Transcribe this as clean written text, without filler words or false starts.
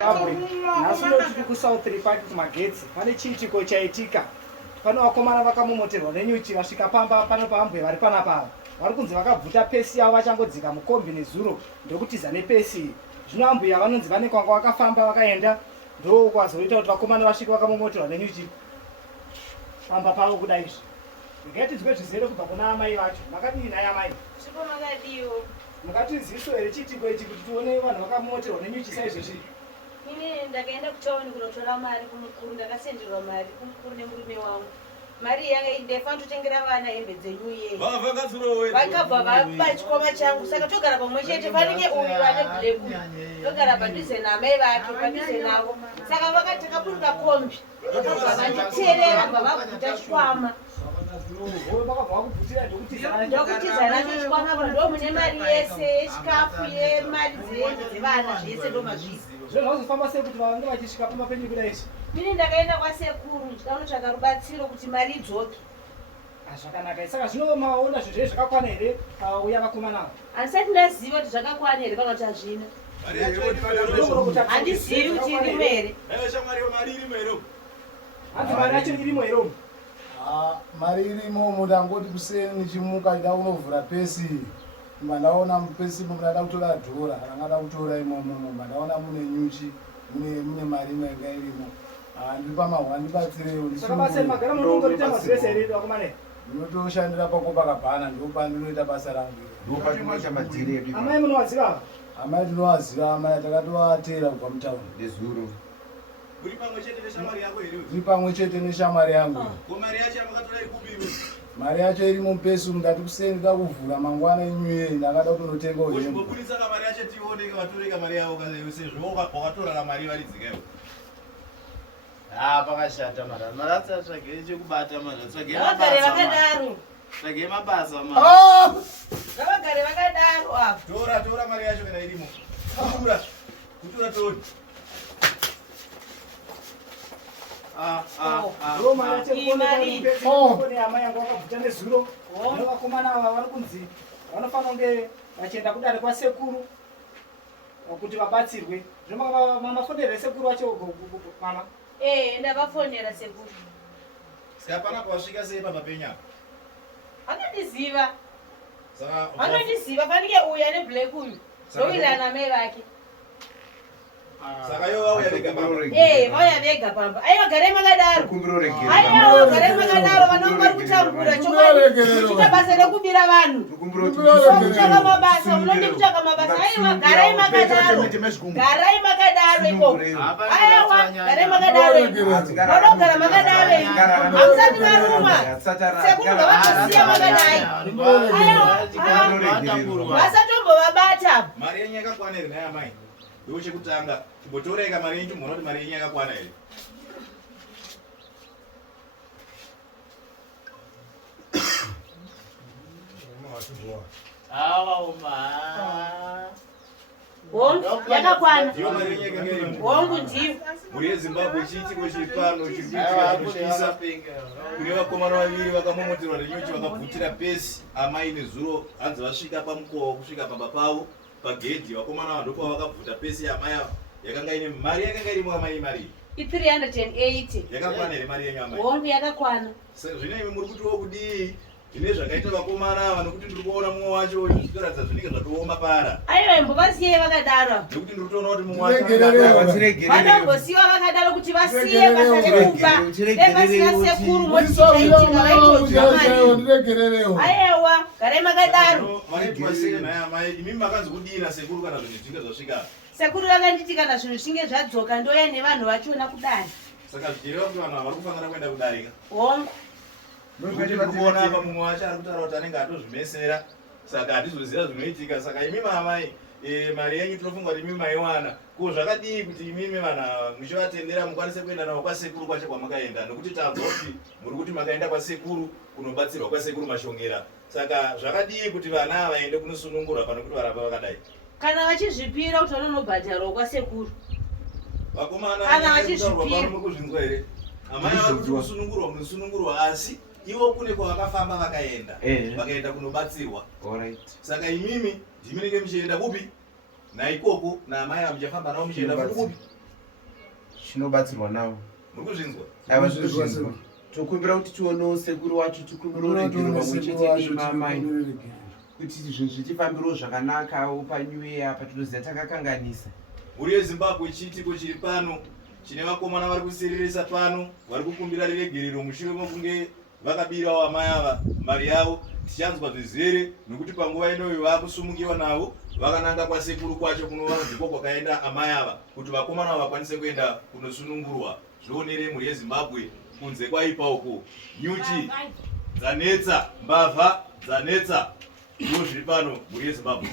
Nhasi uno tiri kuSouth Park kumagetsi pane chiitiko chaitika. Pane vakomana vakamomoterwa nenyuchi vasvika pamba pano paambwe vari panapa. Vari kunzi vakabvuta pesi yavo vachangodzika mukombi nezuro ndokutiza nepesi. Zvino ambuya vanonzi vane kwanga vakafamba vakaenda ndo kwazoita kuti vakomana vasvika vakamomoterwa nenyuchi pamba pavo kudai izvi. Ngatidzwe zvizere kubva kuna amai vacho. Makadii naye amai? Chipo makadiwo. Mukatiziso here chiitiko ichi kuti tione vanhu vakamomoterwa nenyuchi saizvozvi? Ini ndakaenda kutown kunotora mari kumukuru, ndakasenderwa mari kumukuru nemurume wangu. Mari yanga ndaifanira kutotengera vana hembe dzenyuye. Vakabva vabatywa changu, saka togara pamwe chete. Fanike uyu vane black togara padhuze namai vake, padhuze navo. Saka vakati takaburuka kombi, vakabva vanditeerera vabvakuita shwama. Ndokutiza nacho shwama, ndo mune mari yese, chikafu yemari dzehembe dzevana zvese ndo mazvisi. Zvino zvazofamba sei kuti vange vachisvika pamba penyu kudai izvi? Ini ndakaenda kwasekuru ndikanotsvaka rubatsiro kuti mari idzoke. Zvakanaka. Saka zvino maona zvinhu zvese zvakakwana here pauya vakomana? Handisati ndaziva kuti zvakakwana here kana kuti hazvina. Handizivi kuti irimo here. Hanzi mari yacho irimo here? Mari irimo. Mudangoti kuseni nichimuka ida kunovhura pesi. Mandaona mupesi mundada kutora dhora rangada kutora imomo, mandaona mune nyuchi, mune mari mwenga irimo. Ndipa mahwa ndibatsirewo. Saka basa magara munongorita mazirese here vakomana? Ndinotoshandira pako pakabhana ndo pandinoita basa rangu. Ndo patinoita madzire. Amai munowaziva? Amai tinowaziva, amai takatovatera kubva mutauni. Nezuro. Uri pamwe chete neshamwari yako here? Uri pamwe chete neshamwari yangu. Ko mari yacho yamakatora iri kupi iwe? Mari yacho irimo mupesi mungati kuseni ndakuvhura mangwana inyuye ndakada kunotenga hembe. Uchimbobudisa kamari yacho tione vatoreka mari yavo sezvo wakatora mari varidzika iwe. Pakashata mara. Mara tsvaga chekubata mara. Tsvaga Vagare vakadaro. Tsvaga mabasa mara. Vagare vakadaro apo. Tora mari yacho kana irimo. Kutura toni. Ndo mari yacho kuone amai yangu vakabvuta nezuro. Vakomana ava vari kunzi vanofanira kunge vachienda kudare kwasekuru kuti vabatsirwe. Zvino mamafonera sekuru vacho mama? Ndavafonera sekuru. Saka pana kwasvika sei pamba penya? Vanondiziva. Saka Vanondiziva, fanike uya neblack uyu. Ndowirirana mai vake. Saka ivo vauya vega pamba? Vauya vega pamba. Aiwa garai makadaro. Aiwa garai makadaro, vanonga vari kutambura chokuita basa rekubira vanhu. Kutsvaka mabasa, unode kutsvaka mabasa. Aiwa garai makadaro. Garai makadaro ikoko. Aiwa garai makadaro. Vanogara makadaro. Hamusati maruma. Sekuru ngavachisiya makadai. Aiwa vasatombovabata. Mari yenyu yakakwana here naye amai? Iwo chekutanga chimbotoreka mari yenyu muona kuti mari yenyu yakakwana here? Hongu yakakwana. Ndiyo mari yenyu yakanga irimo. Hongu ndiyo. Muri yeZimbabwe chiitiko chiri pano chirikuitika chinotyisa. Kune vakomana vaviri vakamomoterwa nenyuchi vakabvutira pesi amai nezuro hanzi vasvika pamukowa kusvika pamba pavo pagedhi. Vakomana ava ndopa vakabvuta pesi yamai ava yakanga ine mari yakanga irimo amai mari I380. yakakwana here mari yenyu amai? Hongu yakakwana. Zvino imi muri kutiwo kudii zvine zvakaita vakomana ava nokuti ndiri kuona mumwe wacho zvitoratidza zvinenge zvatooma para. Aiwa imbovasiyei vakadaro. Nekuti ndiri kutoona kuti mumwe wacho Vanombosiyiwa vakadaro kuti vasiye basa rekuba. Vevasina sekuru motichaitinga vaitodya mari. Ndiregererewo. Aiwa garai makadaro. maitwa sei naye amai? Imi makanzi kudira sekuru kana zvinhu zvinge zvasvika? Sekuru vakanditi kana zvinhu zvinge zvadzoka ndoya nevanhu vachona kudare. Saka zvichireva kuti vanhu ava vari kufanira kuenda kudarika. Hongu. Nokuti ndiri kuona apa mumwe wacho ari kutaura kuti anenge atozvimesera, saka hatizoziva zvinoitika. Saka imi mamai, mari yenyu tinofunga kuti imi maiwana. Ko zvakadii kuti imimi vanhu ava muchivatendera mukwanise kuenda navo kwasekuru kwacho kwamakaenda? Nokuti tabva kuti muri kuti makaenda kwasekuru kunobatsirwa kwasekuru mashongera. Saka zvakadii kuti vana ava vaende kunosunungurwa pano kuti varamba vakadai? Kana vachizvipira kuti vanonobhadharwa kwasekuru. Vakomana Kana vachizvipira muri kuzvinzwa here? Amai ava kuti kusunungurwa munosunungurwa, asi ivo kune kwavakafamba vakaenda kunobatsirwa. Saka imimi ndiminenge muchienda kupi? Naikoko naamai ava muchafamba navo muchienda kupi? chinobatsirwa nawo. Muri kuzvinzwa? Ava zvinzwa. Tokumbira kuti tionewo sekuru wacho tikumbira uregererwa pamwechete nemamai. Kuti zvinhu zvichifambirawo zvakanakawo panew year patinoziva takakanganisa. Muri yeZimbabwe chiitiko chiri pano chine vakomana vari kusereresa pano vari kukumbira riregerero mushure mokunge vakabirawo amai ava mari yavo. Tichanzwa zvizere nokuti panguva inoyo vakusumukiwa navo vakananga kwasekuru kwacho kunova ndiko kwakaenda amai ava kuti vakomana ava vakwanise kuenda kunosunungurwa. Zvionere mhuri yeZimbabwe kunze kwaipa uko nyuchi dzanetsa, mbavha dzanetsa, ndizvo zviri pano mhuri yeZimbabwe.